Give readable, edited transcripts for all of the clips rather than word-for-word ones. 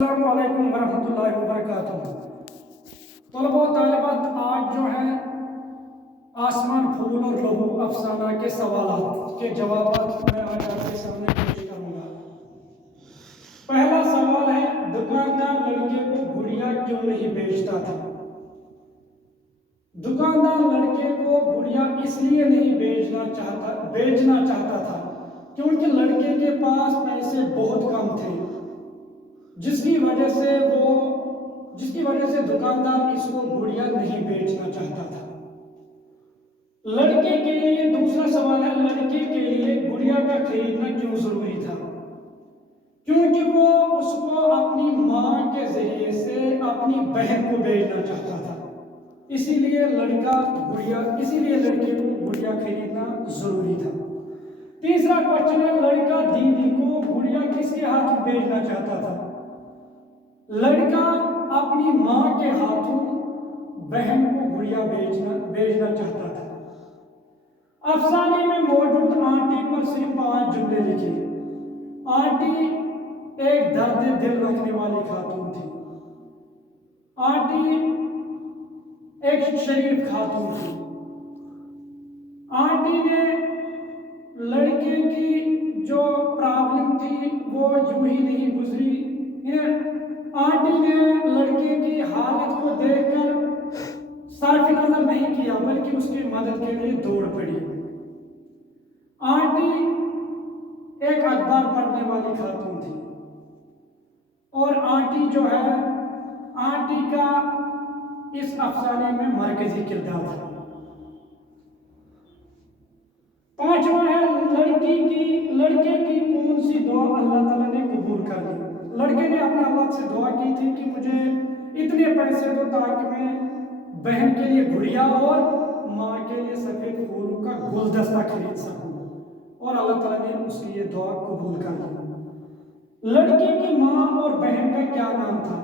السلام علیکم ورحمۃ اللہ وبرکاتہ۔ طلباء و طالبات، آج جو ہے آسمان، پھول اور لہو افسانہ کے سوالات کے جوابات میں آج آپ کے سامنے پیش کروں گا۔ پہلا سوال ہے، دکاندار لڑکے کو گڑیا کیوں نہیں بیچتا تھا؟ دکاندار لڑکے کو گڑیا اس لیے نہیں بیچنا چاہتا تھا کیونکہ لڑکے کے پاس پیسے بہت کم تھے، جس کی وجہ سے دکاندار اس کو گڑیا نہیں بیچنا چاہتا تھا۔ لڑکے کے لیے دوسرا سوال ہے، لڑکے کے لیے گڑیا کا خریدنا کیوں ضروری تھا؟ کیونکہ وہ اس کو اپنی ماں کے ذریعے سے اپنی بہن کو بیچنا چاہتا تھا، اسی لیے لڑکے کو گڑیا خریدنا ضروری تھا۔ تیسرا کوشچن ہے، لڑکا دیدی کو گڑیا کس کے ہاتھ بیچنا چاہتا تھا؟ لڑکا اپنی ماں کے ہاتھوں بہن کو گڑیا بیچنا چاہتا تھا۔ افسانے میں موجود آنٹی پر صرف 5 جملے لکھے۔ آنٹی ایک درد دل رکھنے والی خاتون تھی۔ آنٹی ایک شریف خاتون تھی۔ آنٹی نے لڑکے کی جو پرابلم تھی وہ یوں ہی نہیں گزری۔ آنٹی نے لڑکے کی حالت کو دیکھ کر صرف نظر نہیں کیا بلکہ اس کی مدد کے لیے دوڑ پڑی۔ آنٹی ایک اخبار پڑھنے والی خاتون تھی اور آنٹی جو ہے، آنٹی کا اس افسانے میں مرکزی کردار تھا۔ پانچواں ہے، لڑکے کی کون سی دعا اللہ تعالیٰ نے قبول کر لی؟ لڑکے نے اپنے اللہ سے دعا کی تھی کہ مجھے اتنے پیسے دو تاکہ میں بہن کے لیے گڑیا اور ماں کے لیے سفید پھولوں کا گلدستہ خرید سکوں، اور اللہ تعالیٰ نے اس کی یہ دعا قبول کر لی۔ لڑکے کی ماں اور بہن کا کیا نام تھا؟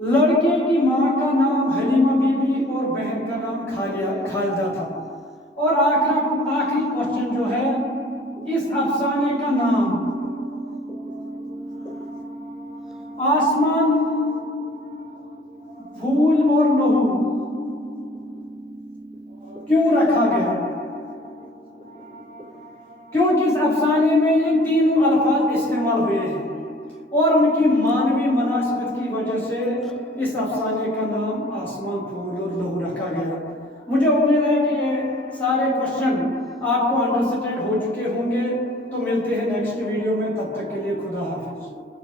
لڑکے کی ماں کا نام حلیمہ بی بی اور بہن کا نام خالدہ تھا۔ اور آخری کوشچن جو ہے، اس افسانے کا نام آسمان، پھول اور لہو کیوں رکھا گیا؟ کیونکہ اس افسانے میں یہ تینوں الفاظ استعمال ہوئے ہیں اور ان کی معنوی مناسبت کی وجہ سے اس افسانے کا نام آسمان، پھول اور لہو رکھا گیا۔ مجھے امید ہے کہ یہ سارے کوشچن آپ کو انڈرسٹینڈ ہو چکے ہوں گے۔ تو ملتے ہیں نیکسٹ ویڈیو میں، تب تک کے لیے خدا حافظ۔